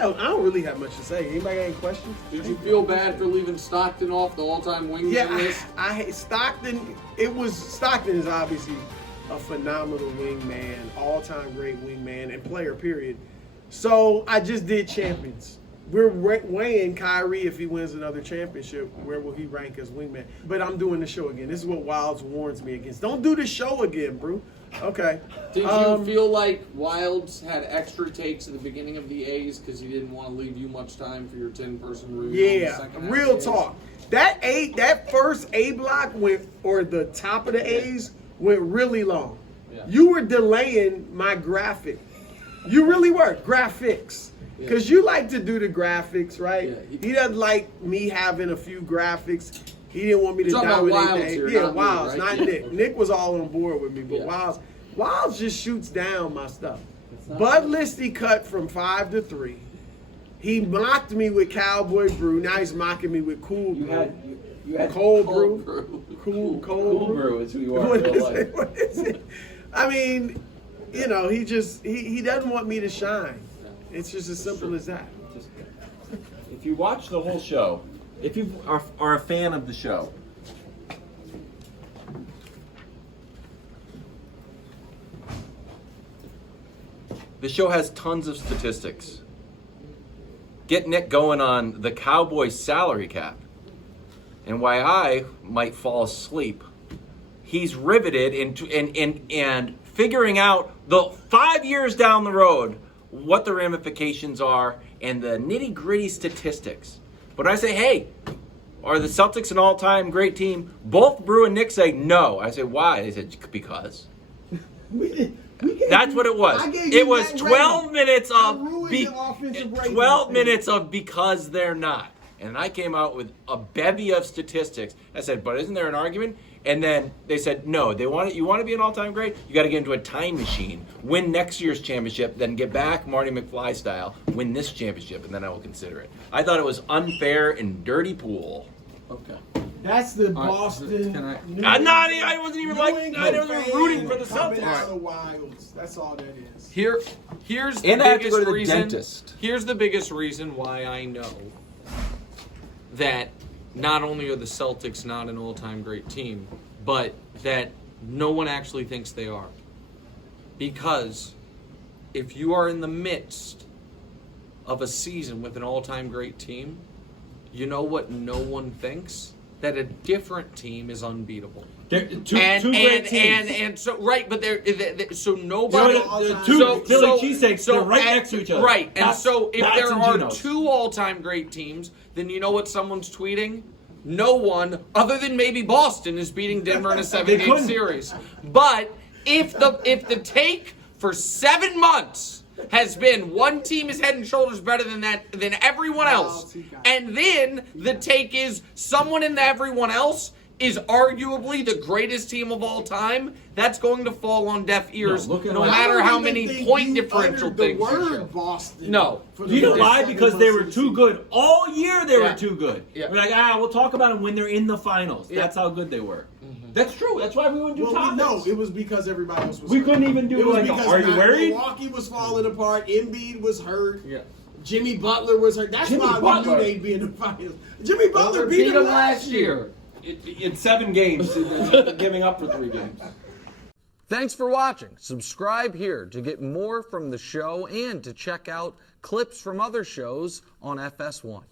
don't really have much to say. Anybody got any questions? Did you feel bad for leaving Stockton off the all-time wingman list? I hate Stockton. Stockton is obviously a phenomenal wingman, all-time great wingman and player, period. So I just did champions. We're weighing Kyrie if he wins another championship. Where will he rank as wingman? But I'm doing the show again. This is what Wildes warns me against. Don't do the show again, Brou. Okay. Did you feel like Wildes had extra takes at the beginning of the A's because he didn't want to leave you much time for your 10-person review? Yeah, real talk. That first A block or the top of the A's went really long. Yeah. You were delaying my graphic. You really were. Graphics. Because you like to do the graphics, right? Yeah, he doesn't like me having a few graphics. He didn't want me to dominate that. Yeah, Wildes, not Nick. Nick was all on board with me, but Wildes just shoots down my stuff. Bud Listy cut from 5 to 3. He mocked me with Cowboy Brou. Now he's mocking me with Cool Brew. You had Cold Brew. Cool Brew is who you are. What is it? I mean, he doesn't want me to shine. It's just as simple as that. If you watch the whole show, if you are a fan of the show, the show has tons of statistics. Get Nick going on the Cowboys salary cap and why I might fall asleep. He's riveted and figuring out the 5 years down the road what the ramifications are and the nitty-gritty statistics. But I say, hey, are the Celtics an all-time great team? Both Brou and Nick say no. I say, why? They said, because. That's what it was. It was 12 minutes of 12 minutes of because they're not. And I came out with a bevy of statistics. I said, but isn't there an argument? And then they said, no, you want to be an all-time great? You got to get into a time machine, win next year's championship, then get back Marty McFly style, win this championship, and then I will consider it. I thought it was unfair and dirty pool. Okay. That's the Boston. I wasn't even rooting for the Celtics. Wilds. That's all that is. Here's the biggest reason. Here's the biggest reason why I know that not only are the Celtics not an all-time great team, but that no one actually thinks they are. Because if you are in the midst of a season with an all-time great team, you know what no one thinks? That a different team is unbeatable. Two great teams. And so right, but so nobody. Philly cheesesteaks, they're right next to each other. Right, and so if there are two all-time great teams, then you know what someone's tweeting? No one, other than maybe Boston, is beating Denver in a 7-game series. But if the take for 7 months has been one team is head and shoulders better than everyone else, and then the take is someone in everyone else is arguably the greatest team of all time, that's going to fall on deaf ears no matter how many point differential things you show. Boston. No. You know why? Because they were too good. All year they were too good. Yeah. We're like, we'll talk about them when they're in the finals. Yeah. That's how good they were. Mm-hmm. That's true. That's why we wouldn't do topics. No, it was because everybody else was hurt. couldn't even do are you worried? Milwaukee was falling apart. Embiid was hurt. Yeah. Jimmy Butler was hurt. That's why we knew they'd be in the finals. Jimmy Butler beat them last year. In 7 games, giving up for 3 games. Thanks for watching. Subscribe here to get more from the show and to check out clips from other shows on FS1.